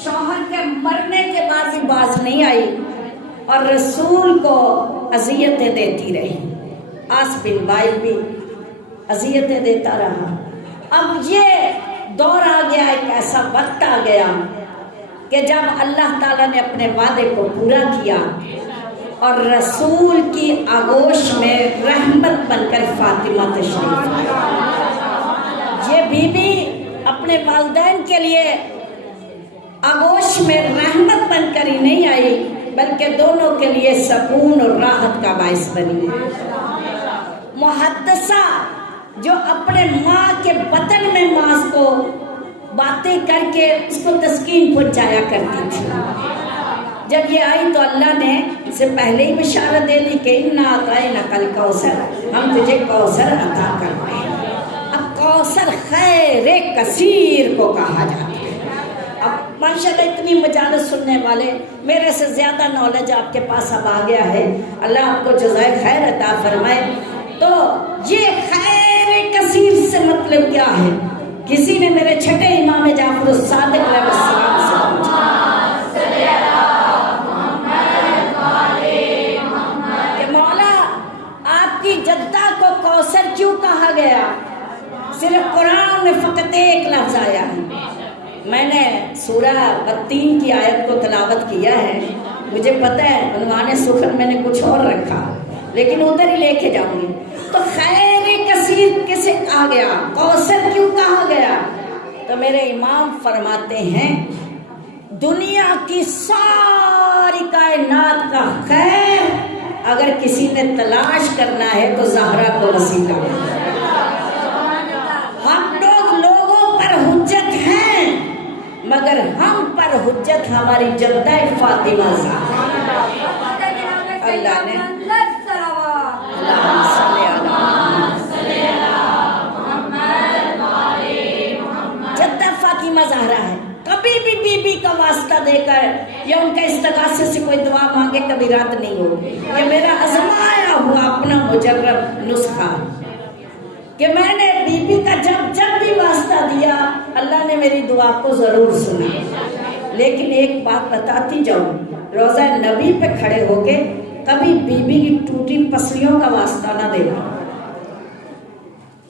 शौहर के मरने के बाद भी बाज नहीं आई और रसूल को अजियतें देती रही। आस बिन वाइल भी अजियतें देता रहा। अब ये दौर आ गया, एक ऐसा वक्त आ गया कि जब अल्लाह ताला ने अपने वादे को पूरा किया और रसूल की आगोश में रहमत बनकर फातिमा तशरीफ लाई। ये बीबी अपने वालिदैन के लिए आगोश में रहमत बनकर ही नहीं आई, बल्कि दोनों के लिए सुकून और राहत का बाइस बनी। मुहद्दिसा जो अपने माँ के बतन में माँ को बातें करके उसको तस्कीन पहुंचाया करती थी, जब ये आई तो अल्लाह ने इससे पहले ही बशारत दे दी कि इन्ना अतैना कल कौसर, हम तुझे कौसर अता करते हैं। अब कौसर खैर कसीर को कहा जाता है। अब माशाल्लाह इतनी मजालत सुनने वाले, मेरे से ज़्यादा नॉलेज आपके पास अब आ गया है, अल्लाह आपको जज़ाए खैर अता फरमाए। तो ये खैर कसीर से मतलब क्या है? किसी ने मेरे छठे इमाम जाफर सादिक अलैहिस्सलाम से पूछा कि मौला आपकी जद्दा को कौसर क्यों कहा गया? सिर्फ कुरान में फकत एक लफ्ज आया है। मैंने सूरह तीन की आयत को तलावत किया है, मुझे पता है उन्वाने सुखन मैंने कुछ और रखा, लेकिन उधर ही लेके जाऊंगी। तो खैर कसीर किसे कहा गया, कौसर क्यों कहा गया? तो मेरे इमाम फरमाते हैं दुनिया की सारी कायनात का खैर अगर किसी ने तलाश करना है तो ज़हरा को वसीला। हम लोगों पर हुज्जत हैं, मगर हम पर हुज्जत हमारी जद्दा फातिमा ज़हरा। अल्लाह ने जद्दा फातिमा ज़हरा है। कभी भी बीबी का वास्ता देकर या उनके इस्तगासे से कोई दुआ मांगे कभी रात नहीं होगी। ये मेरा आजमाया हुआ अपना मुजर्रब नुस्खा कि मैंने बीबी का जब भी वास्ता दिया अल्लाह ने मेरी दुआ को जरूर सुना। लेकिन एक बात बताती जाऊं, रोज़ा नबी पे खड़े होके कभी बीबी की टूटी पसलियों का वास्ता ना देना।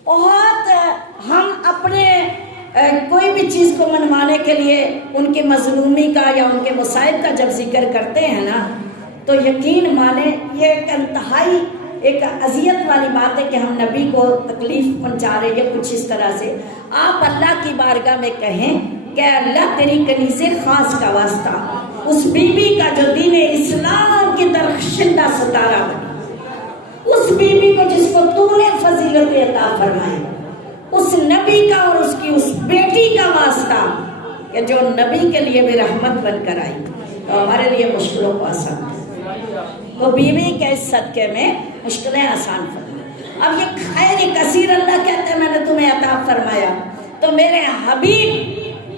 बहुत हम अपने कोई भी चीज़ को मनवाने के लिए उनके मजलूमी का या उनके मुसाइब का जब जिक्र करते हैं ना, तो यकीन माने ये एक इंतहाई एक अजियत वाली बात है कि हम नबी को तकलीफ पहुंचा रहे हैं कुछ इस तरह से। आप अल्लाह की बारगाह में कहें कि अल्लाह तेरी कनीज़े खास का वास्ता उस बीबी का जो दीन इस्लाम की दरख्शिंदा सितारा बनी, उस बीबी को जिसको तूने फजीलत अता फरमाई, उस नबी का और उसकी उस बेटी का वास्ता कि जो नबी के लिए भी रहमत बनकर आई, तो हमारे लिए मुश्किलों को आसान तो बीवी के इस सदके में मुश्किलें आसान फरमा। अब ये खैर कसीर अल्लाह कहते हैं मैंने तुम्हें अता फरमाया, तो मेरे हबीब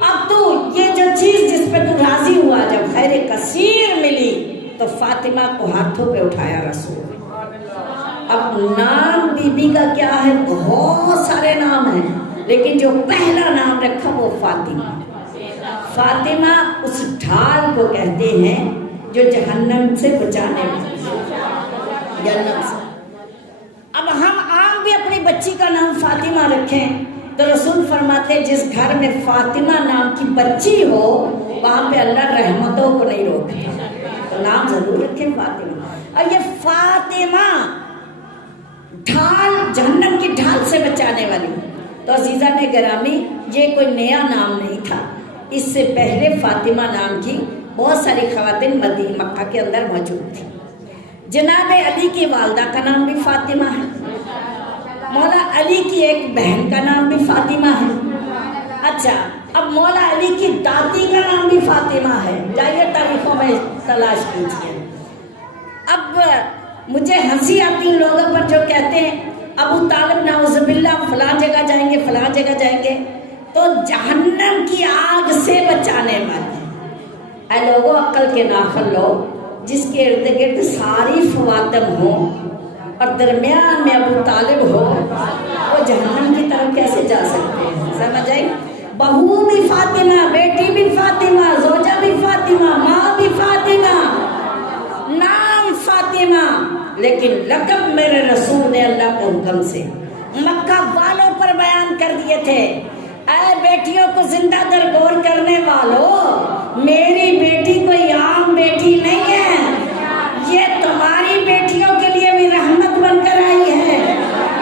अब तू ये जो चीज़ जिस पे तू राजी हुआ, जब खैर कसीर मिली तो फातिमा को हाथों पे उठाया रसूल। अब नाम बीबी का क्या है? बहुत सारे नाम हैं, लेकिन जो पहला नाम रखा वो फातिमा। फातिमा उस ढाल को कहते हैं जो जहन्नम से बचाने में, जहन्नम से। अब हम आम भी अपनी बच्ची का नाम फातिमा रखें तो रसूल फरमाते जिस घर में फातिमा नाम की बच्ची हो वहाँ पे अल्लाह रहमतों को नहीं रोके, तो नाम जरूर रखें फातिमा। और ये फातिमा ढाल, जहन्नम की ढाल से बचाने वाली। तो अजीज़ा ने गिरामी, ये कोई नया नाम नहीं था, इससे पहले फातिमा नाम की बहुत सारी ख़वातीन मक्का के अंदर मौजूद थी। जनाब अली की वालदा का नाम भी फातिमा है, मौला अली की एक बहन का नाम भी फातिमा है। अच्छा, अब मौला अली की दादी का नाम भी फातिमा है, जाइए तारीखों में तलाश कीजिए। अब मुझे हंसी आती उन लोगों पर जो कहते हैं अबू तालिब नाउज़ुबिल्लाह फलां जगह जाएंगे, फलां जगह जाएंगे, तो जहन्नम की आग से बचाने वाले। ऐ लोगों, अक्ल के नाखल लो, जिसके इर्द गिर्द सारी फवातिम हो और दरमियान में अबू तालिब हो, वो जहन्नम की तरफ कैसे जा सकते हैं? समझ आई? बहू भी फातिमा, बेटी भी फातिमा, ज़ौजा لیکن لقب میرے رسول نے اللہ کے حکم سے مکہ والوں پر بیان کر دیے تھے، اے بیٹیوں کو زندہ درگور کرنے والوں، میری بیٹی کوئی عام بیٹی نہیں ہے، یہ تمہاری بیٹیوں کے لیے بھی رحمت بن کر آئی ہے۔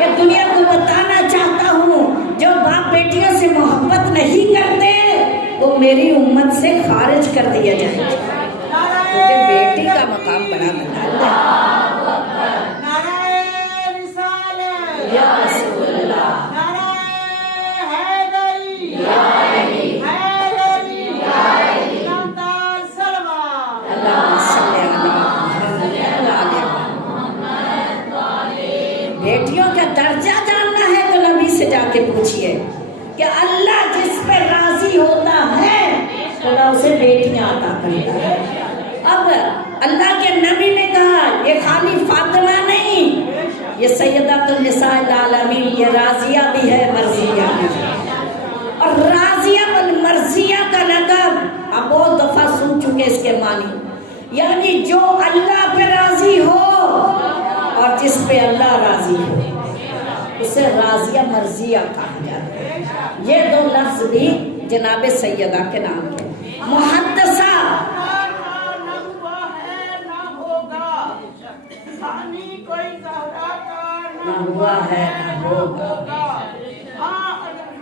یہ دنیا کو بتانا چاہتا ہوں، جو باپ بیٹیوں سے محبت نہیں کرتے وہ میری امت سے خارج کر دیا جائے، کیونکہ بیٹی کا مقام بڑا بنا ہے۔ یا رسول اللہ، بیٹیوں کا درجہ جاننا ہے تو نبی سے جا کے پوچھئے کہ اللہ جس پہ راضی ہوتا ہے خدا اسے بیٹیاں عطا کرتا ہے۔ اب اللہ کے نبی نے کہا یہ خالی فاطمہ نہیں، یہ سیدۃ النساء العالمین، یہ راضیہ بھی ہے، مرضیہ بھی ہے۔ اور راضیہ والمرضیہ کا لقب اب بہت دفعہ سن چکے اس کے معنی، یعنی جو اللہ پہ راضی ہو اور جس پہ اللہ راضی ہو اسے راضیہ مرضیہ کہا جاتا ہے۔ یہ دو لفظ بھی جناب سیدہ کے نام کے محدثہ نہ ہوا ہے نہ ہوگا۔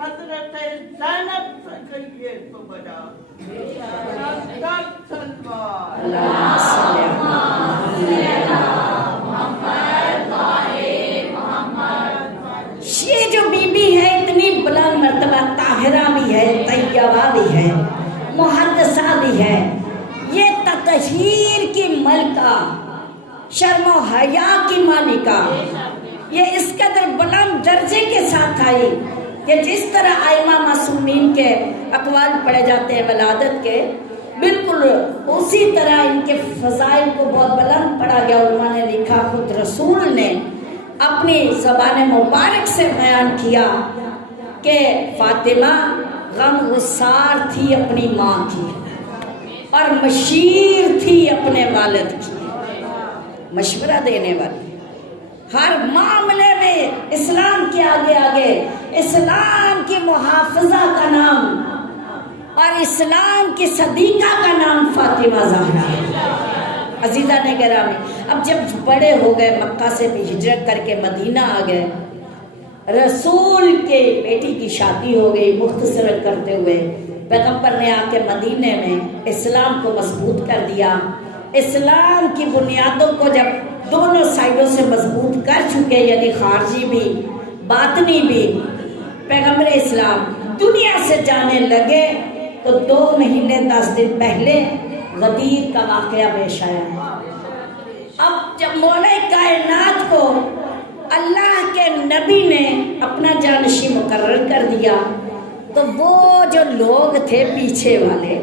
حضرت زینب سے کہیے تو بجا اللہ صلی یہ جو بی بی ہے اتنی بلند مرتبہ، طاہرہ بھی ہے، طیبہ بھی ہے، محدثہ بھی ہے، یہ تطہیر کی ملکہ، شرم و حیا کی مالکہ، یہ اس قدر بلند درجے کے ساتھ آئی کہ جس طرح ائمہ معصومین کے اقوال پڑھے جاتے ہیں ولادت کے، بالکل اسی طرح ان کے فضائل کو بہت بلند پڑھا گیا۔ علماء نے لکھا، خود رسول نے اپنی زبان مبارک سے بیان کیا کہ فاطمہ غم گسار تھی اپنی ماں کی اور مشیر تھی اپنے والد کی، مشورہ دینے والی، ہر معاملے میں اسلام کے آگے آگے، اسلام کی محافظہ کا نام اور اسلام کی صدیقہ کا نام فاطمہ زہرا ہے۔ عزیزہ نے گرامی، اب جب بڑے ہو گئے، مکہ سے بھی ہجرت کر کے مدینہ آ گئے، رسول کے بیٹی کی شادی ہو گئی، مختصر کرتے ہوئے پیغمبر نے آ کے مدینے میں اسلام کو مضبوط کر دیا۔ اسلام کی بنیادوں کو جب دونوں سائڈوں سے مضبوط کر چکے، یعنی خارجی بھی باطنی بھی، پیغمبر اسلام دنیا سے جانے لگے تو 2 مہینے 10 دن پہلے غدیر کا واقعہ پیش آیا۔ اب جب مولا کائنات کو اللہ کے نبی نے اپنا جانشین مقرر کر دیا تو وہ جو لوگ تھے پیچھے والے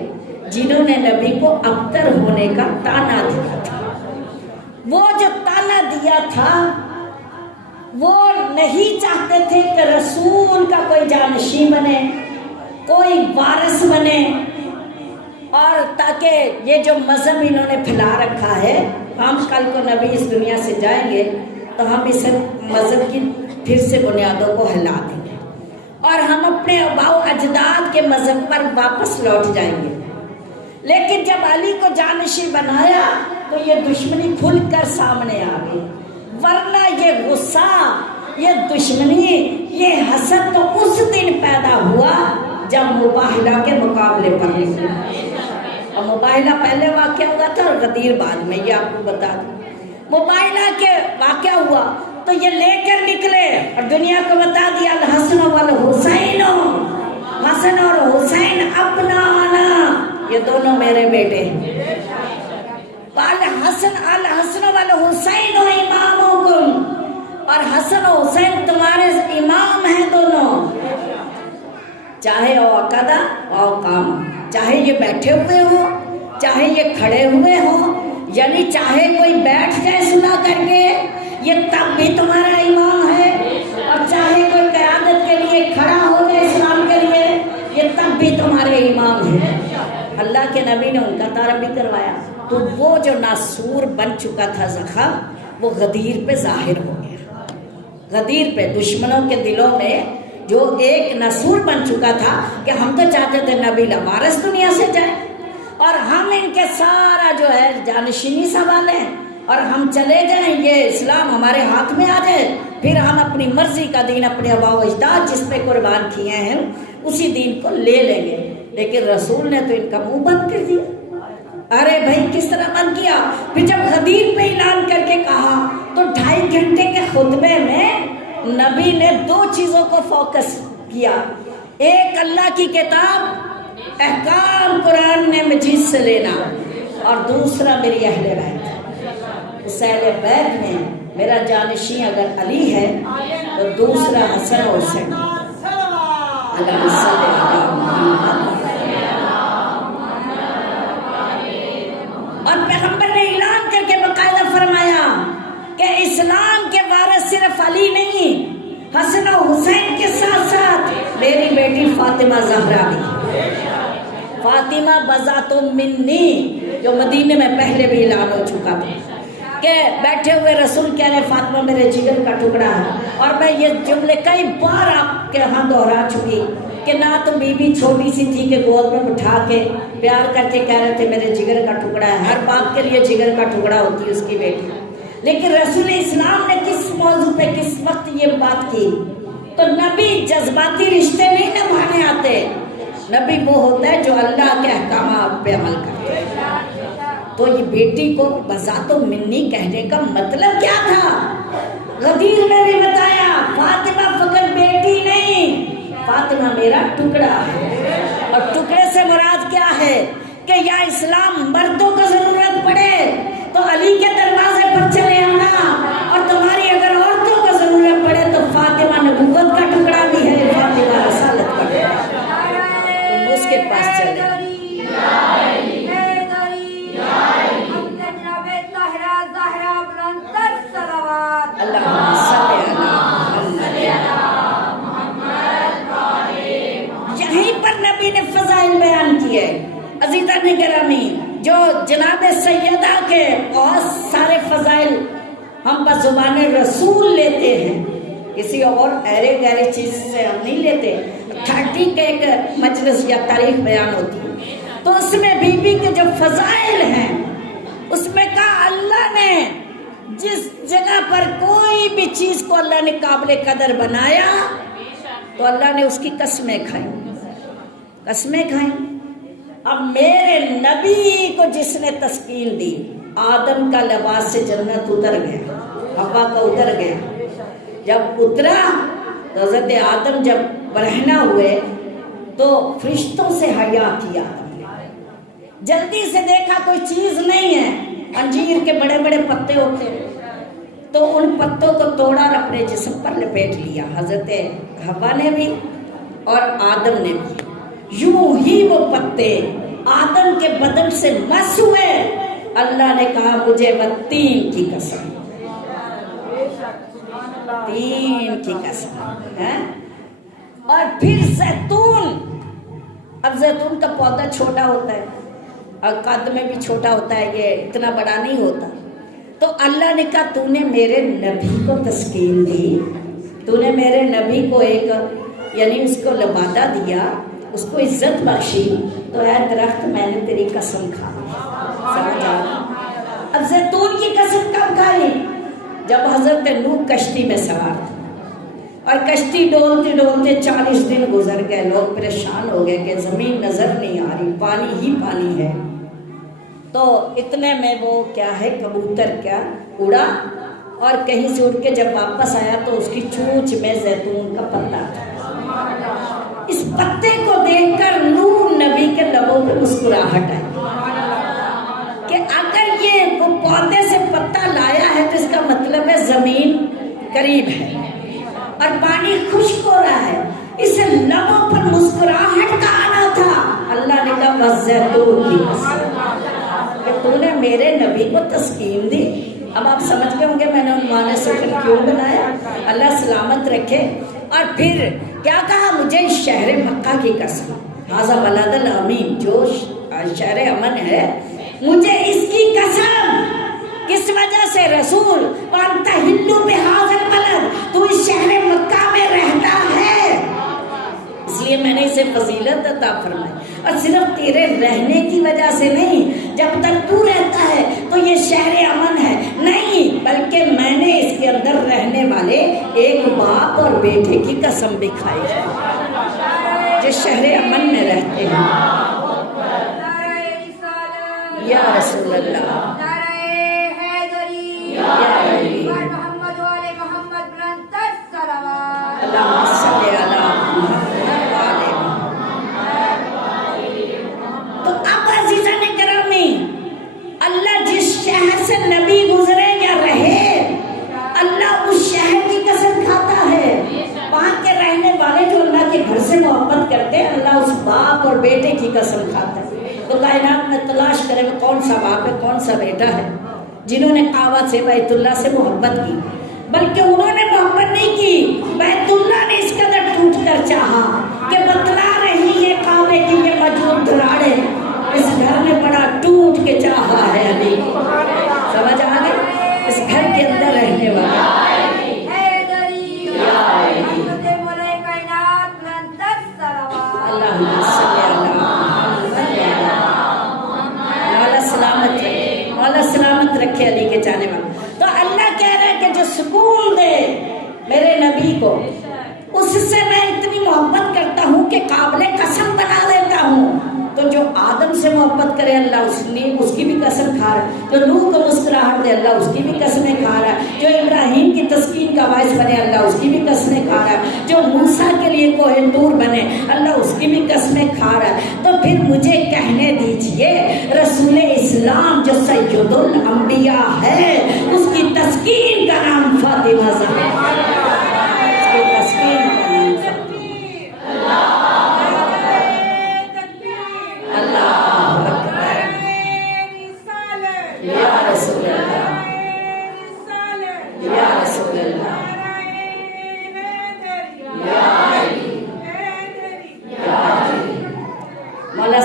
جنہوں نے نبی کو ابتر ہونے کا تانا دیا تھا، وہ جو تانا دیا تھا وہ نہیں چاہتے تھے کہ رسول کا کوئی جانشین بنے، کوئی وارث بنے، اور تاکہ یہ جو مذہب انہوں نے پھیلا رکھا ہے، ہم کل کو نبی اس دنیا سے جائیں گے تو ہم اس مذہب کی پھر سے بنیادوں کو ہلا دیں گے اور ہم اپنے آباء و اجداد کے مذہب پر واپس لوٹ جائیں گے۔ لیکن جب علی کو جانشین بنایا تو یہ دشمنی کھل کر سامنے آ گئی، ورنہ یہ غصہ، یہ دشمنی، یہ حسد تو اس دن پیدا ہوا جب مباہلہ کے مقابلے پر نکلا۔ اور مباہلہ پہلے واقعہ ہوا تھا اور غدیر بعد میں، یہ آپ کو بتا دوں۔ مباہلہ کے واقعہ ہوا تو یہ لے کر نکلے اور دنیا کو بتا دیا الحسن والحسین، حسن اور حسین اپنا آنا، یہ دونوں میرے بیٹے ہیں۔ الحسن والحسین امامکم، اور حسن و حسین تمہارے امام ہیں دونوں، چاہے او عقدہ او قام، چاہے یہ بیٹھے ہوئے ہو چاہے یہ کھڑے ہوئے ہو، یعنی چاہے کوئی بیٹھ جائے سنا کر کے یہ تب بھی تمہارا امام ہے، اور چاہے کوئی قیادت کے لیے کھڑا ہو جائے اسلام کے لیے یہ تب بھی تمہارے امام ہے۔ اللہ کے نبی نے ان کا تعارف بھی کروایا۔ تو وہ جو ناسور بن چکا تھا زخم، وہ غدیر پہ ظاہر ہو گیا. غدیر پہ، دشمنوں کے دلوں میں جو ایک نسور بن چکا تھا کہ ہم تو چاہتے تھے نبی لوارث دنیا سے جائے اور ہم ان کے سارا جو ہے جانشینی سنبھالیں اور ہم چلے جائیں، یہ اسلام ہمارے ہاتھ میں آ جائے، پھر ہم اپنی مرضی کا دین اپنے آباء و اجداد جس پہ قربان کیے ہیں اسی دین کو لے لیں گے. لیکن رسول نے تو ان کا منہ بند کر دیا. ارے بھائی کس طرح بند کیا؟ پھر جب غدیر پہ اعلان کر کے کہا تو 2.5 گھنٹے کے خطبے میں نبی نے 2 چیزوں کو فوکس کیا. ایک اللہ کی کتاب احکام قرآن نے مجید سے لینا، اور دوسرا میری اہل بیت. اس اہل بیت میں میرا جانشین اگر علی ہے تو دوسرا حسن و حسین. اللہم صلی علی محمد. اور پیغمبر نے اعلان کر کے باقاعدہ فرمایا کہ اسلام کے وارث صرف علی نہیں، حسن و حسین کے ساتھ ساتھ میری بیٹی فاطمہ زہرا بھی. فاطمہ بذات منی، جو مدینے میں پہلے بھی اعلان ہو چکا تھا کہ بیٹھے ہوئے رسول کہہ رہے فاطمہ میرے جگر کا ٹکڑا ہے. اور میں یہ جملے کئی بار آپ کے ہاں دوہرا چکی کہ نہ تو بی بی چھوٹی سی تھی کہ گود میں بٹھا کے پیار کر کے کہہ رہے تھے میرے جگر کا ٹکڑا ہے. ہر باپ کے لیے جگر کا ٹکڑا ہوتی ہے اس کی بیٹی. لیکن رسول اسلام نے کس موضوع پہ کس وقت یہ بات کی؟ تو نبی جذباتی رشتے نہیں نبھانے آتے، نبی وہ ہوتا ہے جو اللہ کے احکامات پہ عمل کرتا ہے. تو یہ بیٹی کو بذات منی کہنے کا مطلب کیا تھا؟ غدیر نے بھی بتایا فاطمہ فقط بیٹی نہیں، فاطمہ میرا ٹکڑا ہے. اور ٹکڑے سے مراد کیا ہے کہ یا اسلام مردوں کو ضرورت پڑے تو علی کے دروازے پر چلے آنا، اور تمہاری اگر عورتوں کو ضرورت پڑے تو فاطمہ نبوت کا ٹکڑا بھی ہے، فاطمہ رسالت کا ٹکڑا، تم اس کے پاس چلے. اللہم صلی علی محمد. یہیں پر نبی نے فضائل بیان کیے. عزیزان گرامی، جو جناب سیدہ کے بہت سارے فضائل ہم بزبان رسول لیتے ہیں، کسی اور ایرے گہرے چیز سے ہم نہیں لیتے. 30 کے ایک مجلس یا تاریخ بیان ہوتی ہے تو اس میں بی بی کے جو فضائل ہیں اس میں کہا اللہ نے جس جگہ پر کوئی بھی چیز کو اللہ نے قابل قدر بنایا تو اللہ نے اس کی قسمیں کھائیں. اب میرے نبی کو جس نے تسکین دی، آدم کا لباس سے جنت اتر گیا، حوا کا اتر گیا. جب اترا تو حضرت آدم جب برہنہ ہوئے تو فرشتوں سے حیا کیا. جلدی سے دیکھا کوئی چیز نہیں ہے، انجیر کے بڑے بڑے پتے ہوتے ہیں تو ان پتوں کو توڑا اور اپنے جسم پر لپیٹ لیا، حضرت حوا نے بھی اور آدم نے بھی. یوں ہی وہ پتے آدم کے بدن سے مس ہوئے. اللہ نے کہا مجھے تین کی قسم، تین کی قسم ہے. اور پھر زیتون، اب زیتون کا پودا چھوٹا ہوتا ہے اور قد میں بھی چھوٹا ہوتا ہے، یہ اتنا بڑا نہیں ہوتا. تو اللہ نے کہا تو نے میرے نبی کو تسکین دی، تو نے میرے نبی کو ایک یعنی اس کو لبادہ دیا، اس کو عزت بخشی، تو اے درخت میں نے تیری قسم کھا. سمجھا؟ اب زیتون کی قسم کب کھائی؟ جب حضرت نوح کشتی میں سوار تھا اور کشتی ڈولتے ڈولتے 40 دن گزر گئے. لوگ پریشان ہو گئے کہ زمین نظر نہیں آ رہی، پانی ہی پانی ہے. تو اتنے میں وہ کیا ہے کبوتر کیا اڑا اور کہیں سے اڑ کے جب واپس آیا تو اس کی چونچ میں زیتون کا پتا تھا. اس پتے کو دیکھ کر نوح نبی کے لبوں پہ مسکراہٹ آئی کہ اگر یہ وہ پودے سے پتا لایا ہے تو اس کا مطلب ہے زمین قریب ہے اور پانی خشک ہو رہا ہے. اس لبوں پر مسکراہٹ کا آنا تھا. اللہ نے کہا والزیتون کی قسم کہ تو نے میرے نبی کو تسکین دی. اب آپ سمجھ گئے ہوں گے میں نے عنوان سفر کیوں بنایا. اللہ سلامت رکھے. اور پھر کیا کہا مجھے شہر مکہ کی قسم، ھذا بلد الامین، جو شہر امن ہے، مجھے اس کی قسم کس وجہ سے رسول وانت ہلو بہذا البلد، تو اس شہر مکہ میں رہتا ہے، اس لیے میں نے اسے فضیلت عطا فرمائی۔ اور صرف تیرے رہنے کی وجہ سے نہیں، جب تک تو رہتا ہے تو یہ شہر امن ہے نہیں، بلکہ میں نے اس کے اندر رہنے والے ایک باپ اور بیٹے کی قسم بھی کھائی ہے جو شہر امن میں رہتے ہیں۔ یا رسول اللہ، یا علی، اللہم صلی علی محمد وعلی محمد۔ تو اب عزیزان گرامی، اللہ جس شہر سے نبی گزرے یا رہے، اللہ اس شہر کی قسم کھاتا ہے۔ وہاں کے رہنے والے جو اللہ کے گھر سے محبت کرتے ہیں، اللہ اس باپ اور بیٹے کی قسم کھاتا ہے۔ تو کائنات میں تلاش کرے وہ کون سا باپ ہے، کون سا بیٹا ہے جنہوں نے کعبہ سے، بیت اللہ سے محبت کی، بلکہ انہوں نے محبت نہیں کی، بیت اللہ نے اس قدر ٹوٹ کر چاہا کہ بتلا رہی ہے کعبے کی یہ موجود دراڑے، اس گھر میں بڑا ٹوٹ کے چاہا ہے علی کو۔ سمجھ آ گئی؟ اس گھر کے اندر رہنے والا اللہم صلی علی محمد، مولا سلامت رکھے، مولا سلامت رکھے علی کے جانے والا۔ تو اللہ کہہ رہا ہے کہ جو سکون دے میرے نبی کو، اس سے میں اتنی محبت کرتا ہوں کہ قابل قسم بنا دیتا ہوں۔ تو جو آدم سے محبت کرے اللہ اس کی بھی قسم کھا رہا ہے، جو نوح کو مسکراہٹ دے اللہ اس کی بھی قسمیں کھا رہا ہے، جو ابراہیم کی تسکین کا باعث بنے اللہ اس کی بھی قسمیں کھا رہا ہے، جو موسیٰ کے لیے کوہ طور بنے اللہ اس کی بھی قسمیں کھا رہا ہے۔ تو پھر مجھے کہنے دیجئے رسول اسلام جو سید الانبیاء ہے، اس کی تسکین کا نام فاطمہ زہرا ہے، اس کی تسکین کا نام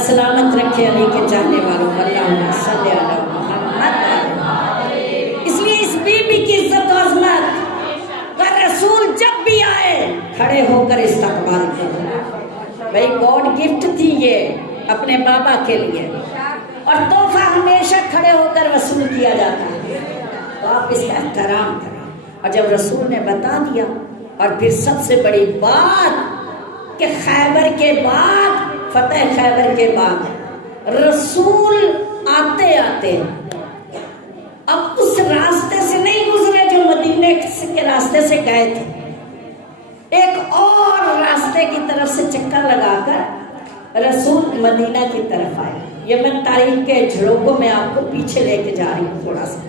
سلامت رکھے علی کے چاہنے والوں، اللہم صلی علی محمد۔ اس لیے اس بی بی کی عزت و عظمت کا رسول جب بھی آئے کھڑے ہو کر استقبال کرو۔ بھئی گاڈ گفٹ تھی یہ اپنے بابا کے لیے، اور تحفہ ہمیشہ کھڑے ہو کر وصول کیا جاتا ہے، تو آپ اس کا احترام کریں۔ اور جب رسول نے بتا دیا، اور پھر سب سے بڑی بات کہ خیبر کے بعد، فتح خیبر کے بعد رسول آتے آتے اب اس راستے سے نہیں گزرے جو مدینے کے راستے سے گئے تھے، ایک اور راستے کی طرف سے چکر لگا کر رسول مدینہ کی طرف آئے۔ یہ میں تاریخ کے جھڑوکوں میں آپ کو پیچھے لے کے جا رہی ہوں تھوڑا سا۔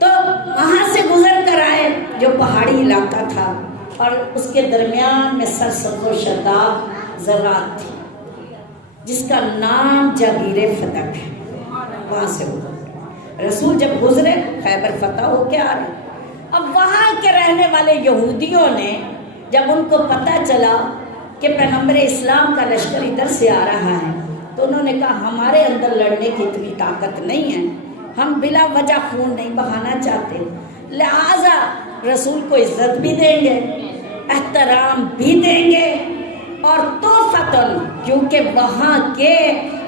تو وہاں سے گزر کر آئے جو پہاڑی علاقہ تھا، اور اس کے درمیان میں سرسبز و شاداب زراعت تھی جس کا نام جاگیر فتح ہے۔ وہاں سے گزرے رسول، جب گزرے خیبر فتح ہو کے آ رہے۔ اب وہاں کے رہنے والے یہودیوں نے جب ان کو پتہ چلا کہ پیغمبر اسلام کا لشکر ادھر سے آ رہا ہے، تو انہوں نے کہا ہمارے اندر لڑنے کی اتنی طاقت نہیں ہے، ہم بلا وجہ خون نہیں بہانا چاہتے، لہٰذا رسول کو عزت بھی دیں گے، احترام بھی دیں گے، اور توفتن، کیونکہ وہاں کے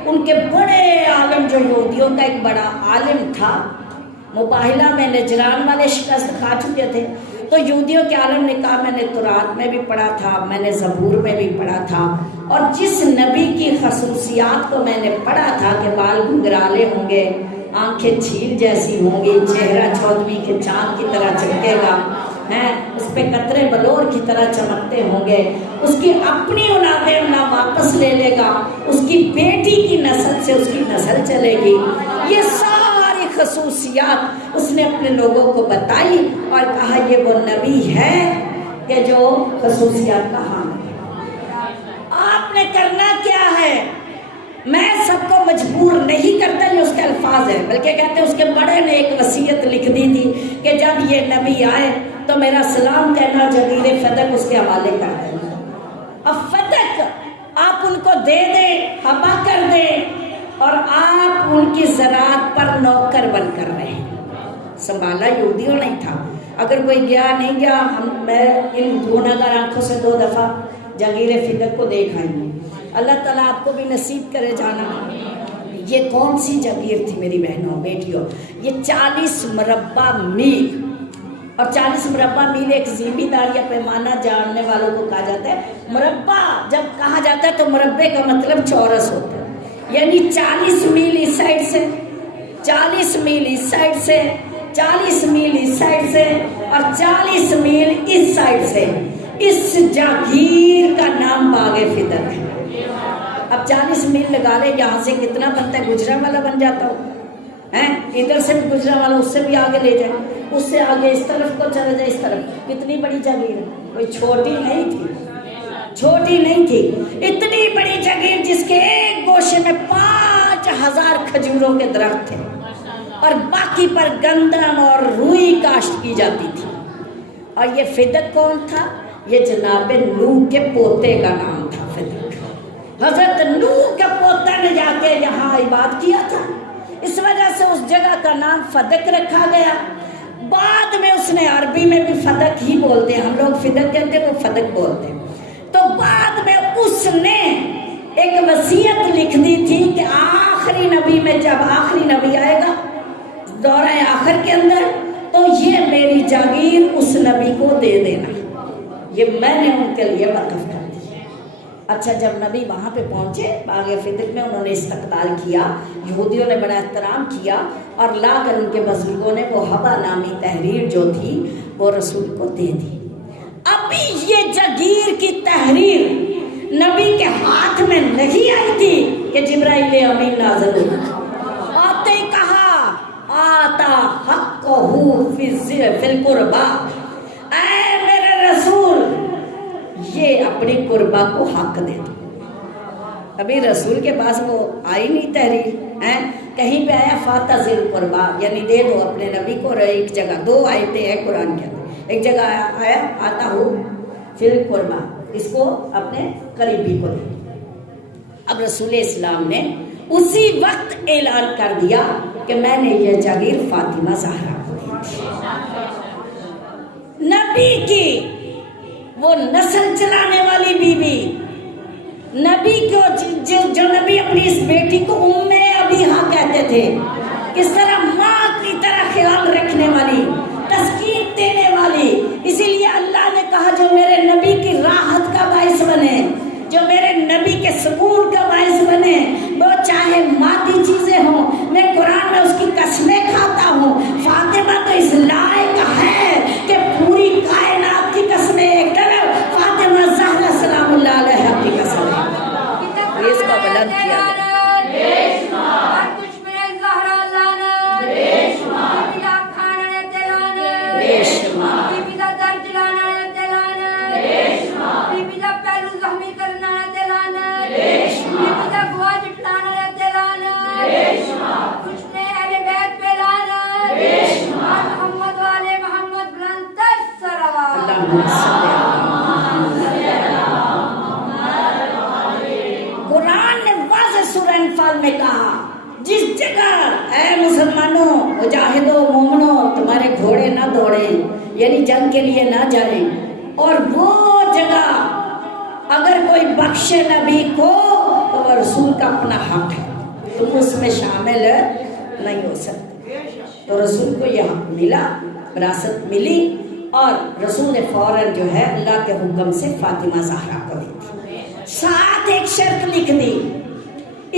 ان کے بڑے عالم جو یہودیوں کا ایک بڑا عالم تھا، مباہلہ میں نجران والے شکست کھا چکے تھے، تو یہودیوں کے عالم نے کہا میں نے تورات میں بھی پڑھا تھا، میں نے زبور میں بھی پڑھا تھا، اور جس نبی کی خصوصیات کو میں نے پڑھا تھا کہ بال گھنگرالے ہوں گے، آنکھیں چھیل جیسی ہوں گی، چہرہ چودھویں کے چاند کی طرح چمکے گا، اس پہ قطرے بلور کی طرح چمکتے ہوں گے، اس کی اپنی اولادیں اللہ واپس لے لے گا، اس کی بیٹی کی نسل سے اس کی نسل چلے گی، یہ ساری خصوصیات اس نے اپنے لوگوں کو بتائی اور کہا یہ وہ نبی ہے کہ جو خصوصیات کا حامل ہے۔ آپ نے کرنا کیا ہے؟ میں سب کو مجبور نہیں کرتا، یہ اس کے الفاظ ہیں، بلکہ کہتے ہیں اس کے بڑے نے ایک وصیت لکھ دی تھی کہ جب یہ نبی آئے تو میرا سلام کہنا جبیر فتق اس کے حوالے کر دینا۔ اب فتق آپ ان کو دے دیں، حبا کر دیں، اور آپ ان کی زراعت پر نوکر بن کر رہے ہیں۔ संभाला यहूदियों नहीं था। अगर कोई गया नहीं गया, मैं इन गुनहगार आंखों से 2 दफ़ा जागीर फिदक को देख आई हूँ। अल्लाह ताला आपको भी नसीब करे जाना। ये कौन सी जागीर थी मेरी बहनों बेटियों? ये 40 मुरब्बा मील, और 40 मुरब्बा मील एक जिम्मेदार या पैमाना जानने वालों को कहा जाता है। मुरब्बा जब कहा जाता है तो मुरब्बे का मतलब चौरस होता है, यानी 40 मील इस साइड से, 40 मील इस साइड से, 40 मील इस साइड से और 40 मील इस साइड से। इस जागीर का नाम बागे फिदक है। अब 40 मील लगा ले, यहाँ से कितना बनता है? गुजरांवाला बन जाता हो हैं, इधर से भी गुजरांवाला, उससे भी आगे ले जाए, उससे आगे इस तरफ को चला जाए, इस तरफ। कितनी बड़ी जागीर है, कोई छोटी नहीं थी, छोटी नहीं थी। इतनी बड़ी जागीर जिसके एक गोशे में 5000 खजूरों के दरख्त थे और बाकी पर गंदम और रुई काश्त की जाती थी। और ये फिदक कौन था? ये जनाबे नूह के पोते का नाम था फिदक। हजरत नूह के पोते ने जाके यहाँ इबादत किया था, इस वजह से उस जगह का नाम फदक रखा गया। बाद में उसने, अरबी में भी फदक ही बोलते हैं हम लोग, फिदक कहते हैं, वो फदक बोलते हैं। तो बाद में उसने एक वसीयत लिख दी थी कि आखिरी नबी में, जब आखिरी नबी आएगा दौरा आखिर के अंदर, तो ये मेरी जागीर उस नबी को दे देना। ये मैंने उनके लिए वक़्फ़ कर दी। अच्छा, जब नबी वहाँ पे पहुँचे बागे फिदक में, उन्होंने इस्तकबाल किया, यहूदियों ने बड़ा एहतराम किया और लाकर उनके बुजुर्गों ने वो हवा नामी तहरीर जो थी वो रसूल को दे दी। अभी ये जागीर की तहरीर नबी के हाथ में नहीं आई थी कि जिब्राइल अमीन नाज़िल हुआ। आते ही कहा, आता हक़्क़हू फिल कुर्बा, ऐ मेरे रसूल, ये अपनी कुर्बा को हक दे दो। अभी रसूल के पास वो आई नहीं तहरीर है, कहीं पे आया फातज़िल कुर्बा, यानी दे दो अपने नबी को। एक जगह 2 आयतें हैं कुरान के अंदर, एक जगह आया आता हूँ फिल कुर्बा, इसको अपने करीबी को दे। अब रसूल इस्लाम ने उसी वक्त ऐलान कर दिया कि मैंने ये जागीर फातिमा ज़हरा को दी थी। नबी की वो नस्ल चलाने वाली बीबी, नबी को जो नबी अपनी इस बेटी को उम्मे अबीहा कहते थे, किस तरह माँ की तरह ख्याल रखने वाली, तस्कीन देने वाली। इसीलिए अल्लाह ने कहा जो मेरे नबी की राहत का बाइस बने, जो मेरे नबी के सुकून का बाइस बने, वो चाहे मादी चीजें हों, मैं कुरान में उसकी कसमें खाता हूँ। फातिमा तो इस लायक है कि पूरी कायनात की कसमें एक तरफ, फातिमा ज़हरा सलामुल्लाह अलैहा की कसम है। इसको बुलंद किया गया। कुरान ने वाज़ेह सूरह अनफाल में कहा, जिस जगह ऐ मुसलमानों, मुजाहिदों, मोमिनों, तुम्हारे घोड़े ना दौड़े, यानी जंग के लिए ना जाए, और वो जगह अगर कोई बख्शे नबी को तो वह रसूल का अपना हक है, तुम उसमें शामिल नहीं हो सकते। तो रसूल को यह हक मिला, विरासत मिली, और रसूल ने फौरन जो है अल्लाह के हुक्म से फातिमा ज़हरा को दी थी। साथ एक शर्त लिख दी,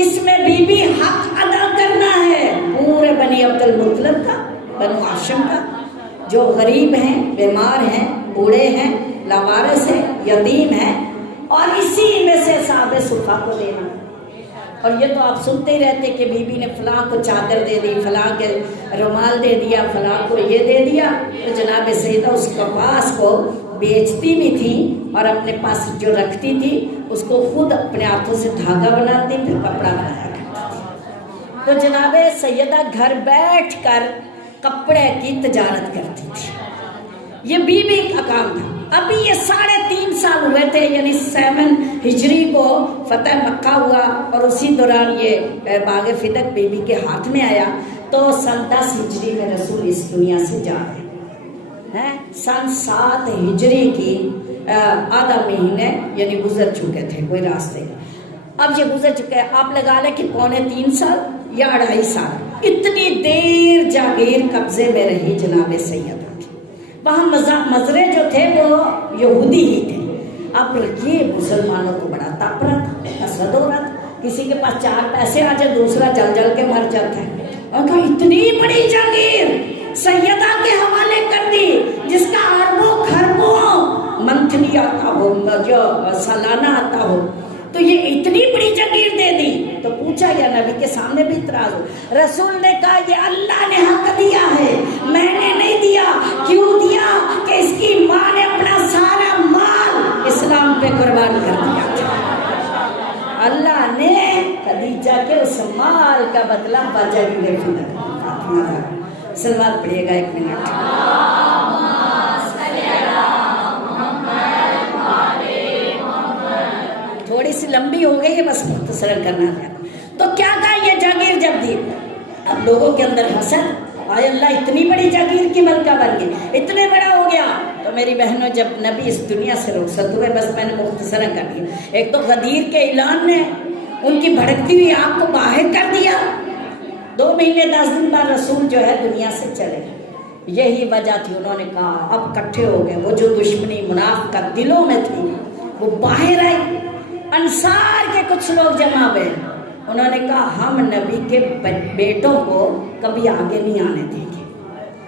इसमें बीबी हक अदा करना है पूरे बनी अब्दुल मुत्तलिब का, बनु हाशिम का, जो गरीब हैं, बीमार हैं, बूढ़े हैं, लावारिस हैं, यतीम हैं, और इसी में से साहब सुफ़ा को देना। और ये तो आप सुनते ही रहते कि बीबी ने फलां को चादर दे दी, फलां के रुमाल दे दिया, फलां को ये दे दिया। तो जनाब सैयदा उस कपास को बेचती भी थी और अपने पास जो रखती थी उसको खुद अपने हाथों से धागा बनाती, फिर कपड़ा बनाया करती थी। तो जनाब सैयदा घर बैठ कर कपड़े की तजारत करती थी। ये बीबी का काम था। अभी ये 3.5 साल हुए थे, यानी 7 हिजरी को फतेह मक्का हुआ, और उसी दौरान ये बागे फिदक बीबी के हाथ में आया। تو سن 10 ہجری میں رسول اس دنیا سے جا رہے ہیں. سن 7 ہجری کی آدھا مہینے یعنی گزر چکے تھے کوئی راستے میں. اب یہ گزر چکے ہیں، آپ لگا لیں کہ 2.25 سال یا 2.5 سال، اتنی دیر جاگیر قبضے میں رہی جناب سیدہ کی. وہاں مزرے جو تھے وہ یہودی ہی تھے. اب یہ مسلمانوں کو بڑا تاپ رہا تھا، حسد ہو رہا تھا. کسی کے پاس 4 پیسے آ جائے دوسرا جل جل کے مر جاتا ہے. اور کہا اتنی بڑی جاگیر سیدہ کے حوالے کر دی جس کا اربوں خربوں منتھلی آتا ہو، جو سالانہ آتا ہو، تو یہ اتنی بڑی جاگیر دے دی. تو پوچھا یا نبی کے سامنے بھی اعتراض ہو. رسول نے کہا یہ اللہ نے حق دیا ہے، میں نے نہیں دیا. کیوں دیا؟ کہ اس کی ماں نے اپنا سارا مال اسلام پہ قربان کر دیا تھا. اللہ نے خدیجہ کے اس مال کا بدلہ باجاگیر فاطمہ کا. سلوات پڑھیے گا 1 منٹ. تھوڑی سی لمبی ہو گئی ہے، بس مختصر کرنا ہے. تو کیا کہا یہ جاگیر جب دی، اب لوگوں کے اندر حسد، آئے اللہ اتنی بڑی جاگیر کی ملکہ بن گئی، اتنے بڑا ہو گیا. تو میری بہنوں جب نبی اس دنیا سے رخصت ہوئے، بس میں نے مختصر کر دیا. ایک تو غدیر کے اعلان نے ان کی بھڑکتی ہوئی آگ کو باہر کر دیا. 2 مہینے 10 دن بعد رسول جو ہے دنیا سے چلے. یہی وجہ تھی، انہوں نے کہا اب کٹھے ہو گئے. وہ جو دشمنی منافقت دلوں میں تھی وہ باہر آئی. انصار کے کچھ لوگ جمع ہوئے، انہوں نے کہا ہم نبی کے بیٹوں کو کبھی آگے نہیں آنے دیں گے،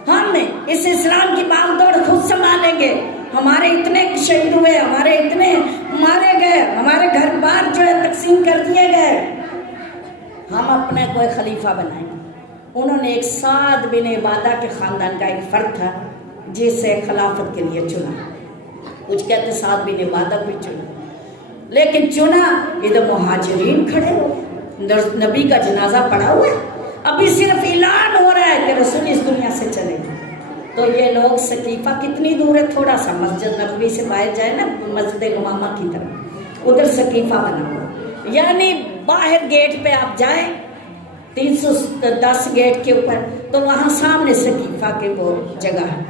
ہم نے اس اسلام کی باغ دوڑ خود سنبھالیں گے. ہمارے اتنے شہید ہوئے، ہمارے اتنے مارے گئے، ہمارے گھر بار جو ہے تقسیم کر دیے گئے، ہم اپنے کوئی خلیفہ بنائیں گے. انہوں نے ایک سعد بن عبادہ کے خاندان کا ایک فرد تھا جسے خلافت کے لیے چنا. کچھ کہتے سعد بن عبادہ کو چنا، لیکن چنا ادھر مہاجرین کھڑے ہو، نبی کا جنازہ پڑا ہوا ہے، ابھی صرف اعلان ہو رہا ہے کہ رسول اس دنیا سے چلے گئے. تو یہ لوگ سقیفہ کتنی دور ہے، تھوڑا سا مسجد نبوی سے باہر جائے نا، مسجد امامہ کی طرف، ادھر سقیفہ بنا ہوا، یعنی باہر گیٹ پہ آپ جائیں 310 گیٹ کے اوپر، تو وہاں سامنے سقیفہ کے وہ جگہ ہے.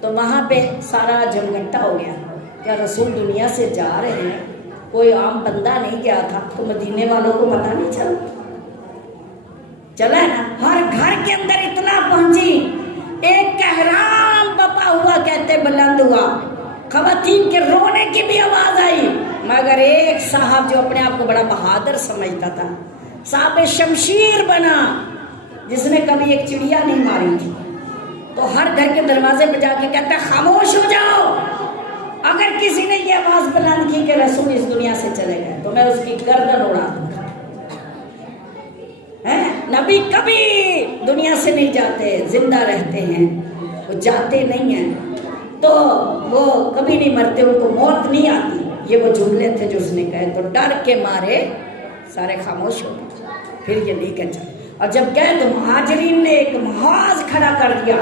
تو وہاں پہ سارا جمگٹا ہو گیا. کیا رسول دنیا سے جا رہے ہیں؟ کوئی عام بندہ نہیں گیا تھا تو مدینے والوں کو پتہ نہیں چلا ہے نا. ہر گھر کے اندر اتنا پہنچی، ایک کہرام بپا ہوا کہتے بلند ہوا، خواتین کے رونے کی بھی آواز آئی، مگر ایک صاحب جو اپنے آپ کو بڑا بہادر سمجھتا تھا، صاحب شمشیر بنا، جس نے کبھی ایک چڑیا نہیں ماری تھی، تو ہر گھر کے دروازے پہ جا کے کہتا ہے خاموش ہو جاؤ، اگر کسی نے یہ آواز بلند کی کہ رسول اس دنیا سے چلے گئے تو میں اس کی گردن اڑا دوں گا. نبی کبھی دنیا سے نہیں جاتے، زندہ رہتے ہیں، وہ جاتے نہیں ہیں، تو وہ کبھی نہیں مرتے، ان کو موت نہیں آتی. یہ وہ جملے تھے جو اس نے کہے، تو ڈر کے مارے سارے خاموش ہو گئے. پھر یہ نہیں کہ چل، اور جب کہے تو مہاجرین نے ایک محاذ کھڑا کر دیا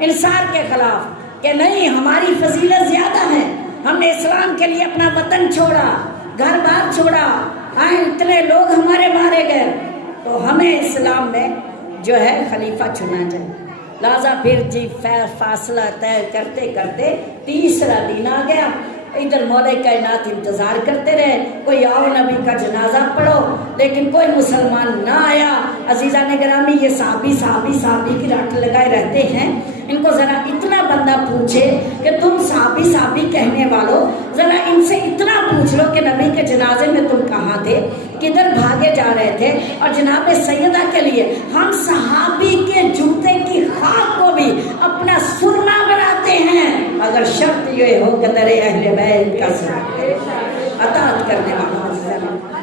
انصار کے خلاف کہ نہیں، ہماری فضیلت زیادہ ہے، ہم نے اسلام کے لیے اپنا وطن چھوڑا، گھر بار چھوڑا، اتنے لوگ ہمارے مارے گئے، تو ہمیں اسلام میں جو ہے خلیفہ چنا جائے. لہذا پھر جی فاصلہ طے کرتے کرتے 30واں دن آ گیا. ادھر مولا کائنات انتظار کرتے رہے، کوئی آؤ نبی کا جنازہ پڑھو، لیکن کوئی مسلمان نہ آیا. عزیزان گرامی، یہ صحابی کی رٹ لگائے رہتے ہیں. ان کو ذرا اتنا بندہ پوچھے کہ تم صحابی کہنے والوں، ذرا ان سے اتنا پوچھ لو کہ نبی کے جنازے میں تم کہاں تھے، کدھر بھاگے جا رہے تھے. اور جناب سیدہ کے لیے ہم صحابی کے جوتے کی خاک کو بھی اپنا سرما بناتے ہیں، اگر شرط یہ ہو کہ در اہل بیت کا اطاعت کرنے والا.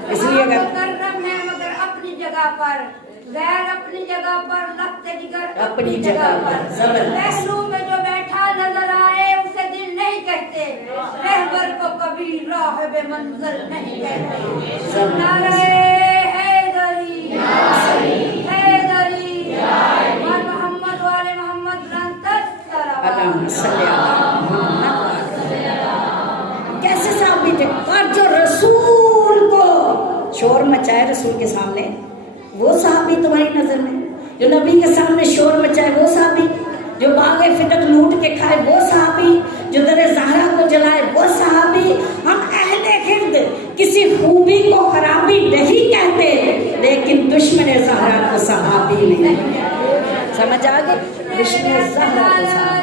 اس لیے مگر اپنی جگہ پر، غیر اپنی جگہ پر، لخت جگر اپنی جگہ پر، پہلو میں جو بیٹھا نظر آئے اسے دل نہیں کہتے، رہبر کو کبھی راہب منزل نہیں کہتے. نعرہ حیدری حیدری محمد والے محمد کیسے صحابی تھے، اور جو رسول کو شور مچائے رسول کے سامنے، وہ صحابی تمہاری نظر میں. जो नबी के सामने शोर मचाए वो सहाबी, जो बाग फिदक लूट के खाए वो सहाबी, जो दर ज़हरा को जलाए वो सहाबी। हम अहले हिर्द किसी खूबी को खराबी नहीं कहते, लेकिन दुश्मन ज़हरा को सहाबी नहीं। समझ आ गई? दुश्मन ज़हरा को सहाबी।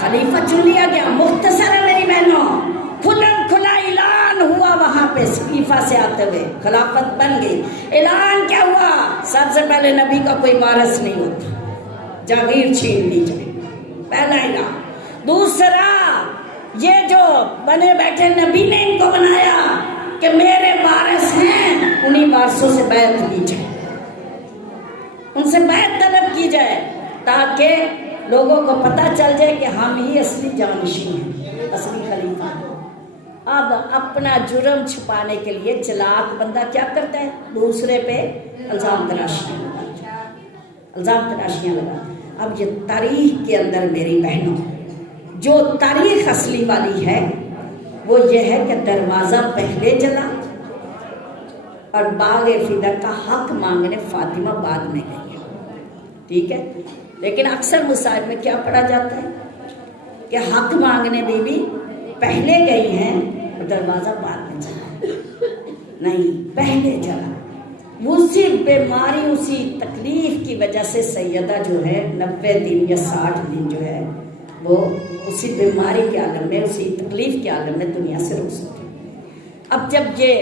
खलीफा चुन लिया गया। मुख्तसर है मेरी बहनों, खुलम खुला ऐलान हुआ वहां पे इस्तीफा से आते हुए, खिलाफत बन गई। ऐलान क्या हुआ? सबसे पहले नबी का कोई वारिस नहीं होता, जागीर छीन ली जाए, पहला ऐलान। दूसरा, ये जो बने बैठे नबी ने इनको बनाया कि मेरे वारिस हैं, उन्हीं वारिसों से बैत ली जाए, उनसे बैत तलब की जाए, ताकि लोगों को पता चल जाए कि हम ही असली जानशीन हैं, असली खलीफा। अब अपना जुर्म छुपाने के लिए चालाक बंदा क्या करता है? दूसरे पे इल्जाम तराशियां लगाता है, इल्जाम तराशियां लगाता है। अब ये तारीख के अंदर मेरी बहनों, जो तारीख असली वाली है वो ये है कि दरवाज़ा पहले जला और बाग फिदक का हक मांगने फातिमा बाद में गई है, ठीक है। लेकिन अक्सर मुसाहिब में क्या पढ़ा जाता है कि हक मांगने बीबी पहले गई हैं और दरवाज़ा बाद में जला। नहीं, पहले जला। उसी बीमारी, उसी तकलीफ की वजह से सैयदा जो है 90 दिन या 60 दिन जो है वो उसी बीमारी के आलम में, उसी तकलीफ के आलम में दुनिया से रुखसत हुई। अब जब ये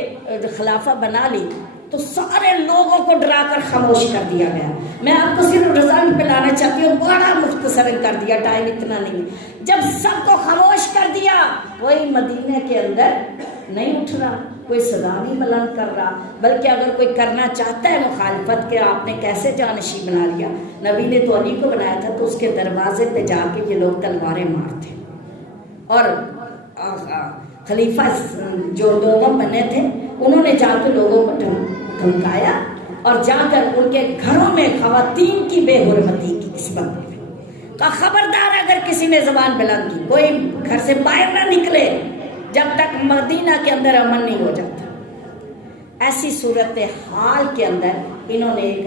खिलाफा बना ली तो सारे लोगों को डराकर खामोश कर दिया गया। मैं आपको सिर्फ रिजल्ट पे लाना चाहती हूँ, बड़ा मुख्तसर कर दिया, टाइम इतना नहीं। जब सबको खामोश कर दिया, कोई मदीने के अंदर नहीं उठ रहा, कोई सदा नहीं बुलंद कर रहा, बल्कि अगर कोई करना चाहता है मुखालफत के, आपने कैसे जानशी बना लिया। नबी ने तो अली को बनाया था, तो उसके दरवाजे पे जाके ये लोग तलवारें मारते और खलीफा जो लोग बने थे उन्होंने जाकर लोगों को धमकाया और जाकर उनके घरों में खवातीन की बेहुरमती की निस्बत का खबरदार, अगर किसी ने ज़बान बुलंद की, कोई घर से बाहर ना निकले जब तक मदीना के अंदर अमन नहीं हो जाता। ऐसी सूरत हाल के अंदर इन्होंने एक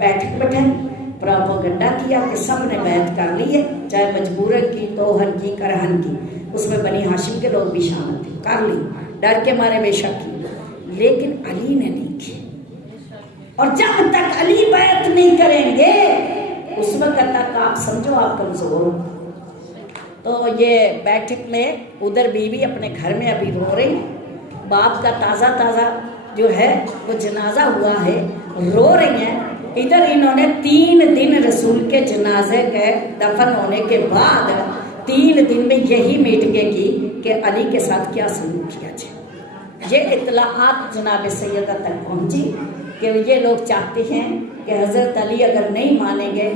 बैठक बैठाई, प्रोपेगेंडा किया कि सब ने बैत कर ली है, चाहे मजबूरन की, तोहन की, करहन की। उसमें बनी हाशिम के लोग भी शामिल थे, कर ली, डर के मारे बेशक की, लेकिन अली ने नहीं की। और जब तक अली बैत नहीं करेंगे उस वक्त तक आप समझो आप कमजोर हो। तो ये बैठक में उधर बीवी अपने घर में अभी रो रही, बाप का ताज़ा ताज़ा जो है वो जनाजा हुआ है, रो रही हैं। इधर इन्होंने 3 दिन रसूल के जनाजे के दफन होने के बाद 3 दिन में यही मीटिंगें की कि अली के साथ क्या सलूक किया जाए। ये इत्तलाआत जनाब सैयदा तक पहुंची कि ये लोग चाहते हैं कि हज़रत अली अगर नहीं मानेंगे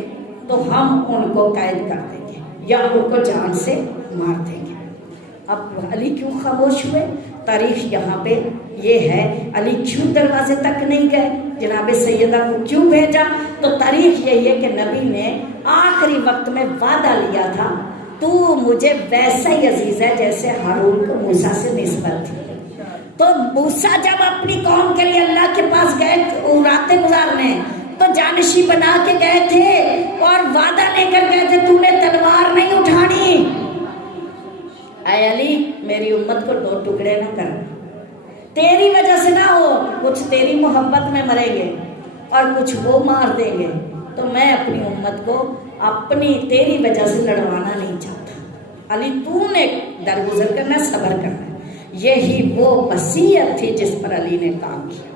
तो हम उनको कैद कर देंगे या उनको जान से मार देंगे। अब अली क्यों खामोश हुए? तारीख यहाँ पे ये है, अली क्यों दरवाजे तक नहीं गए, जनाब सैयदा को क्यों भेजा? तो तारीख यही है कि नबी ने आखिरी वक्त में वादा लिया था, तू मुझे वैसा ही अजीज है जैसे हारून को मूसा से निस्बत थी। तो मूसा जब अपनी कौम के लिए अल्लाह के पास गए रातें गुजारने, तो जानशी बना के गए थे और वादा लेकर गए थे, तूने तलवार नहीं उठानी। ऐ अली, मेरी उम्मत को 2 टुकड़े ना कर, तेरी वजह से ना हो, कुछ तेरी मोहब्बत में मरेंगे और कुछ वो मार देंगे, तो मैं अपनी उम्मत को अपनी तेरी वजह से लड़वाना नहीं चाहता। अली, तूने दरगुजर करना, सब्र करना। यही वो वसीयत थी जिस पर अली ने काम किया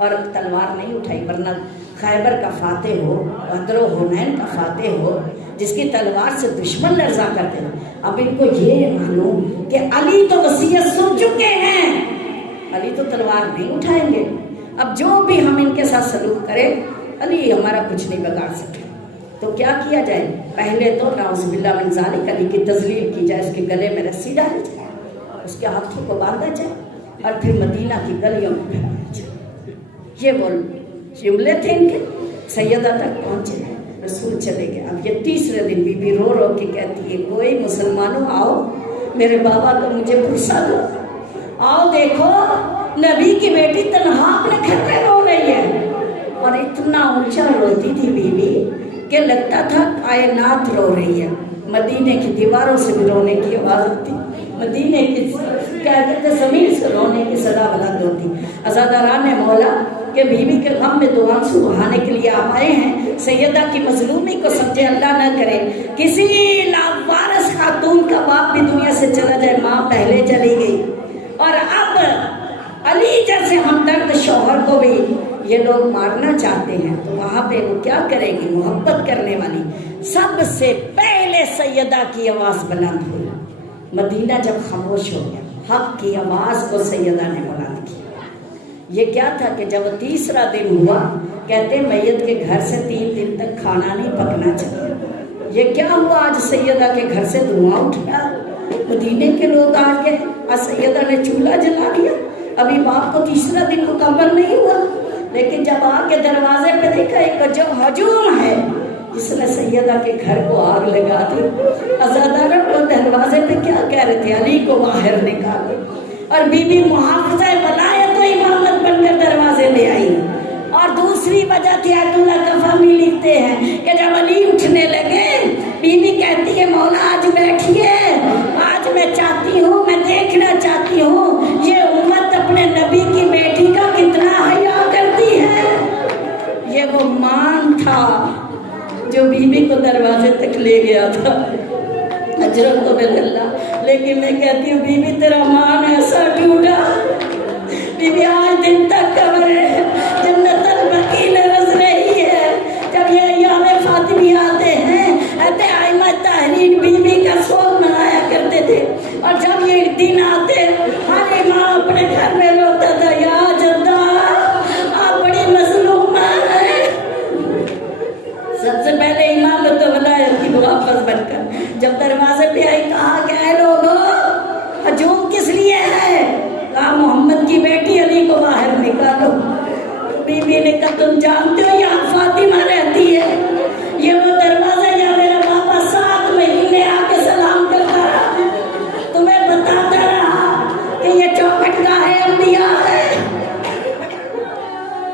और तलवार नहीं उठाई, वरना खैबर का फातेह हो, बदर हुनैन का फातेह हो, जिसकी तलवार से दुश्मन लर्जा करते थे। अब इनको ये मालूम कि अली तो वसीयत सुन चुके हैं, अली तो तलवार नहीं उठाएंगे। अब जो भी हम इनके साथ सलूक करें, अली हमारा कुछ नहीं बिगाड़ सके। तो क्या किया जाए? पहले तो नाउज़ुबिल्लाह मिन ज़ालिक अली की तज़लील की जाए, उसके गले में रस्सी डाली जाए, उसके हाथों को बांधा जाए और फिर मदीना की गलियों में फैलाया जाए। ये वो जुमले थे इनके, सैयदा तक पहुँचे, रसूल चले गए। अब ये तीसरे दिन बीबी रो रो के कहती है, कोई मुसलमानों आओ, मेरे बाबा को मुझे पुरसा दो, आओ देखो नबी की बेटी तन्हा अपने घर में रो रही है। और इतना ऊंचा रोती थी बीबी कि लगता था कायनात रो रही है। मदीने की दीवारों से भी रोने की आवाज़ होती, मदीने की कहते थे ज़मीन से रोने की सदा बुलंद होती। अज़ादारान ने मौला के बीवी के गम में दो आंसू बहाने के लिए आप आए हैं। सैयदा की मजलूमी को समझे अल्लाह न करे, किसी लावारिस खातून का बाप भी दुनिया से चला जाए, माँ पहले चली गई, और अब अली जैसे हमदर्द शौहर को भी ये लोग मारना चाहते हैं, तो वहाँ पे वो क्या करेगी? मोहब्बत करने वाली। सबसे पहले सैयदा की आवाज़ बुलंद हुई। मदीना जब खामोश हो गया, हक की आवाज़ को सैयदा ने बुलंद किया। ये क्या था कि जब तीसरा दिन हुआ, कहते मैयत के घर से 3 दिन तक खाना नहीं पकना चाहिए। ये क्या हुआ? आज सैयदा के घर से धुआं उठ गया, मदीने के लोग आ गए, आज सैयदा ने चूल्हा जला दिया। अभी बाप को तीसरा दिन मुकम्मल नहीं हुआ, लेकिन जब आके दरवाजे पे देखा एक जो हजूम है जिसने सैयदा के घर को आग लगा दी। अज़ादारों को दरवाजे पे क्या कह रहे थे? अली को बाहर निकालो। और बीबी मुहाफ़िज़ा वलायत तो इमामत बनकर दरवाजे पे आई। और दूसरी वजह थी, अब्दुल्ला कफ़ामी लिखते हैं कि जब अली उठने लगे, बीबी कहती है मौला आज बैठिए, आज मैं चाहती हूँ, मैं देखना चाहती हूँ ये उम्मत अपने नबी की बेटी का कितना हया करती है। ये वो मान था जो बीबी को दरवाजे तक ले गया था। अजरत तो बिल्लाह। लेकिन मैं कहती हूँ बीबी तेरा मान ऐसा टूटा, बीबी आज दिन तक कब्र जन्नतुल बकी में रस रही है। जब ये अय्याम फातिमी आते हैं, कहते आइमा तहरीर बीबी का शोक मनाया करते थे। और जब ये दिन आते, हर इमाम अपने घर में रोता था, या जद्दा आप बड़ी मजलूमा है। सबसे पहले इमाम तो वलायत की मुहाफ़िज़ बनकर जब दरवाजे पे आई, कहा क्या लोगों हजूम किस लिए है? कहा मोहम्मद की बेटी अली को बाहर निकालो। बीबी ने कहा तुम जानते हो यहाँ फातिमा रहती है, ये वो दरवाजा या मेरा पापा 7 महीने आके सलाम करता रहा, तुम्हें बताता रहा कि ये चौखटगाह है, अंबिया है।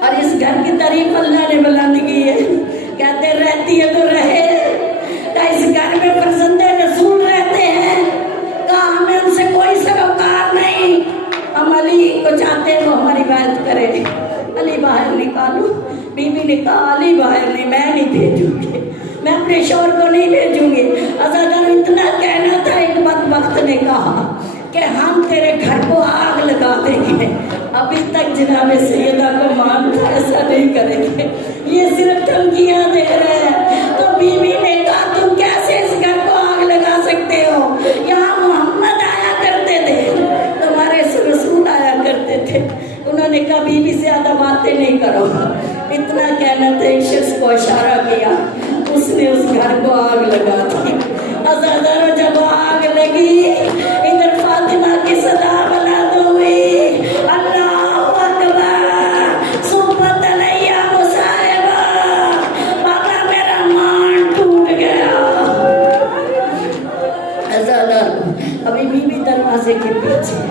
और इस घर की तारीफ अल्लाह ने बुलंद की है। कहते रहती है तो रहे, इस घर में फरजंदे रसूल रहते हैं, कहा हमें उनसे कोई सरोकार नहीं, हम अली को चाहते हैं वो हमारी बात करे, अली बाहर निकालो। बीबी ने कहा अली बाहर नहीं, मैं नहीं भेजूंगी, मैं अपने शौहर को नहीं भेजूंगी। अज़ादार इतना कहना था, एक बदबख्त ने कहा कि हम तेरे घर को आग लगा देंगे। अभी तक जनाब सैयदा को मानता ऐसा नहीं करेंगे, ये सिर्फ धमकियाँ दे रहे हैं। तो बीबी ने कहा तुम कैसे इस घर को आग लगा सकते हो? यहाँ मोहम्मद आया करते थे, तुम्हारे रसूल आया करते थे। उन्होंने कहा बीबी से ज़्यादा बातें नहीं करो। इतना कहना था, एक शख्स को इशारा किया, उसने उस घर को आग लगा दी। अज़ादारों जब आग लगी, इधर फातिमा की सदा बुलंद हुई, अल्लाहु अकबर, सुब्बत अलैया मुसाइबा, बाबा मेरा मान टूट गया। अज़ादारों अभी बीबी दरवाजे के पीछे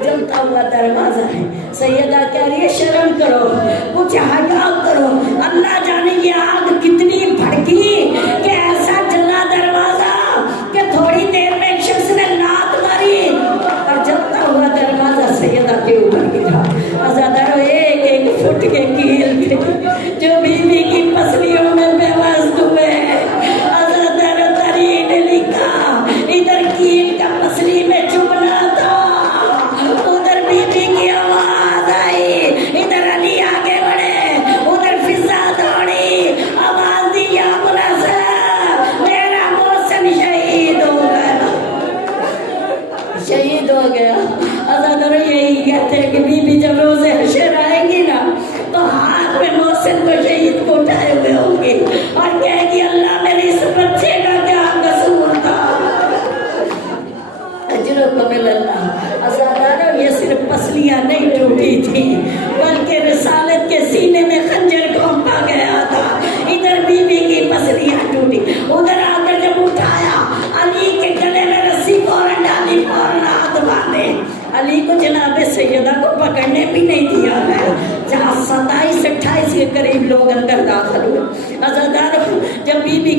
जलता हुआ दरवाजा है। सैयदा कह रही है शर्म करो, कुछ हया करो। अल्लाह जाने ये आग कितनी भड़की कि ऐसा जला दरवाजा कि थोड़ी देर में एक शख्स ने लात मारी और जलता हुआ दरवाजा सैयदा के ऊपर गिरा। अज़ादारों एक एक फुट के कील थे जो बीबी की पसलियों में बेवस्त हुए। अज़ादारों तरीन लिखा, इधर कील का पसली में चुभना था, उधर बीबी की आवाज आई, इधर अली आगे बढ़े, उधर फिजा दौड़ी, आवाज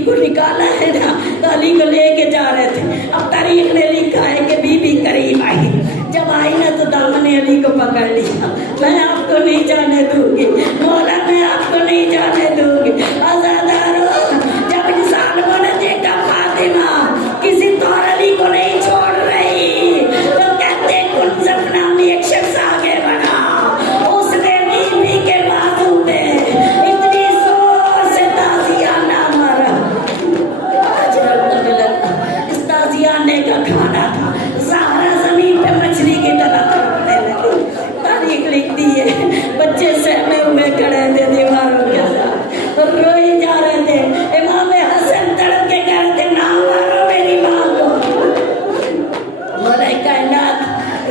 को निकाला है ना, तो अली को लेके जा रहे थे। अब तारीख में लिखा है कि बीबी करीब आई, जब आई ना तो दामन ने अली को पकड़ लिया। मैं आपको नहीं जाने दूंगी मौला, मैं आपको नहीं जाने दूंगी। आजादारो, जब इंसानों ने देखा फातिमा किसी तौर अली को नहीं छोड़ रही, तो कहते कुंजब नामी एक शख्स आगे बढ़ा, उसने बीबी के बाजू पे इतनी जोर से ताजियाना मारा। इस ताजियाने का खाना था, ज़हरा जमीन पे मछली की तरह तड़पने लगी। तारीख लिखती है बच्चे सहमे हुए खड़े थे दीवारों के साथ, तो रोए जा रहे थे। इमाम हसन तड़प के कह रहे थे, ना मारो मेरी माँ को। मौला कायनात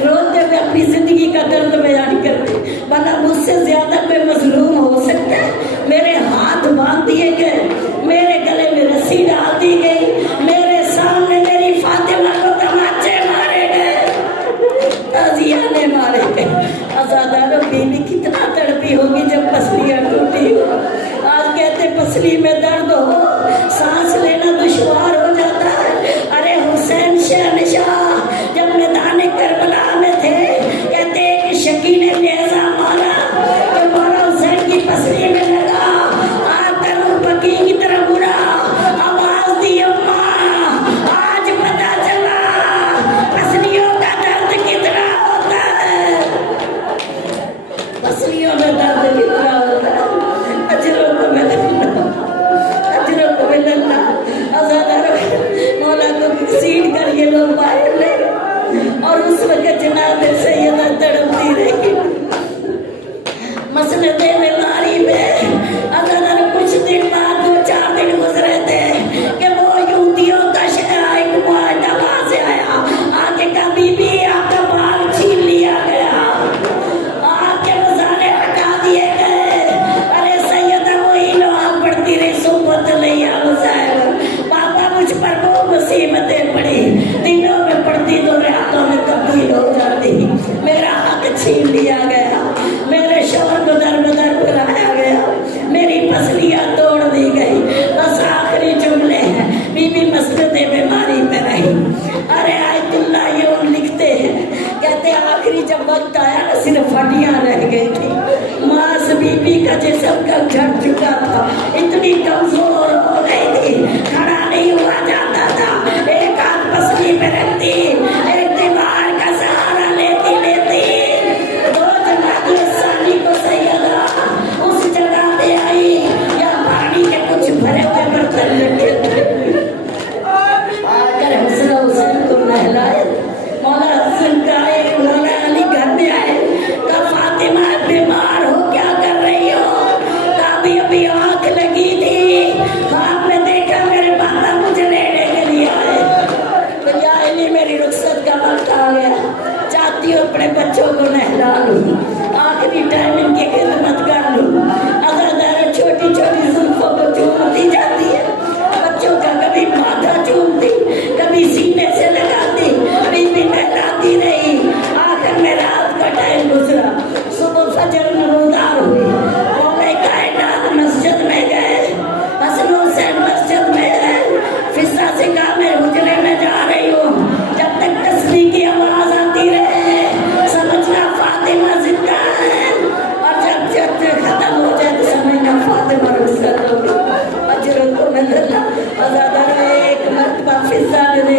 रोते हुए अपनी जिंदगी का दर्द बयान करते, वरना मुझसे ज्यादा कोई मजलूम हो सकता है। मेरे हाथ बांध दिए गए, मेरे गले में रस्सी डाल दी गई, मेरे सामने मेरी फातिमा को तमाचे मारे गए, ताजियाने मारे गए। आजादारों, बीवी कितना तड़पी होगी जब पसलियां टूटी हो। आज कहते पसली में दर्द हो, सांस लेना दुश्वार हो जाता है। अरे हुसैन शहनशाह जब मैदान करबला में थे, कहते कि शकी ने नेज़ा मारा तो मौला हुसैन की पसली में लगा, आकर बकी की तरफ उड़ा, आवाज दी अम्मा, आज पता चला पसलियों का दर्द कितना होता है, पसलियों में दर्द कितना होता है। अजरों को मिलना, अजरों को मिलना। मौला को घसीट कर ये लोग बाहर ले, और उस वक्त जनाब सैयदा तड़पती रही मसनदे बीमारी में। अगर कुछ दिन बाद 2-4 दिन गुजरे थे कि वो यूतियों का शहर एक मुआहदा वहां से आया, आके कहा बीबी आपका बाल छीन लिया गया, आके मसाले हटा दिए गए। अरे सैयदा वही नमाज पढ़ती रही, सुबह नहीं आ हुसैन, पापा मुझ पर वो मुसीबतें पड़ी, दिनों में पड़ती तो रातों में तब्दील हो जाती। मेरा हक छीन लिया गया, मेरे शौहर को दर-बदर बुलाया गया, मेरी पसलियां तोड़ दी गई। बस आखिरी जुमले हैं, बीबी मसनदे बीमारी पे रही। अरे आयतुल्लाह ये लिखते हैं, कहते आखिरी जब वक्त आया ना, सिर्फ हड्डियां रह गई थी। मांस बीबी का जिस्म का झड़ चुका था, इतनी कमजोर हो गई थी, खड़ा नहीं हुआ जाता था। एक हाथ पसली में रखती, एक दीवार का सहारा लेती लेती दो जमात सानी को सैयदा उस जगह पे आई या पानी के कुछ भरे हुए बर्तन रखे थे, आकर हुसैन को नहलाए। मौला हसन का एक मौला अली घर में आए, कहा फातिमा बीमार हो, क्या कर रही हो? कहा अभी आंख लगी थी, आपने देखा मेरे बाबा मुझे लेने के लिए आए, तो या अली मेरी रुखसत का वक्त आ गया, चाहती हूँ अपने बच्चों को नहला लूँ, आखिरी टाइम इनकी खिदमत कर लूँ। अगर छोटी छोटी जुल्फों को चूमती जाती है, बच्चों का कभी माथा चूमती, कभी सीने से लगाती, बीबी नहलाती रही। आखिर में रात का टाइम गुजरा, सुबह फजर नमूदार हुई, मौला कायनात मस्जिद में गए, हसन हुसैन मस्जिद में गए। फिजा से कहा मैं हुजरे में जा रही हूँ, जब तक तस्बीह की आवाज आती रहे समझना फातिमा जिंदा है, और जब खत्म हो जाए तो समझना फातिमा रुखसत होगी। अजर को मिलना। आजादार एक मर्तबा फिजा ने